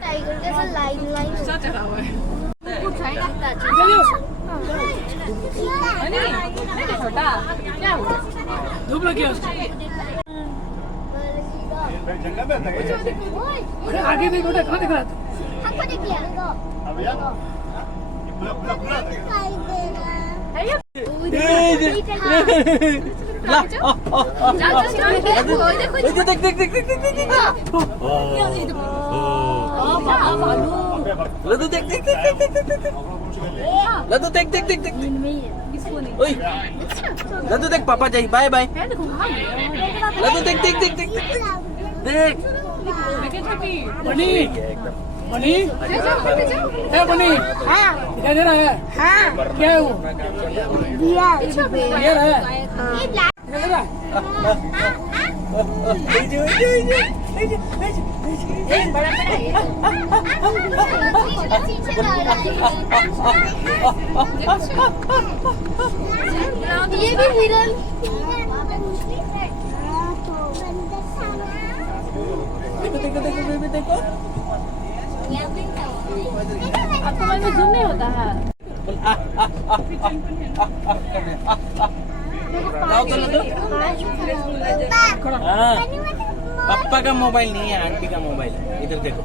tiger कैसा line line चढ़ा हुआ है छोटा क्या हुआ धूप लगी है उसको जंगल में था अरे आगे देख बेटा कहां दिख रहा था हमको दिख गया अब यार पूरा पूरा पूरा दिखाई दे रहा है लड्डू देख पापा जाइए बाय बाय लड्डू देख देख देख देख देख बनी बनी है बनी हाँ दिखाई दे रहा है हाँ क्या है वो दिया ये है बड़ा ये भी हिरन देखो देखो देखो आपको मन में जूम नहीं होता है पापा का मोबाइल नहीं है आंटी का मोबाइल है इधर देखो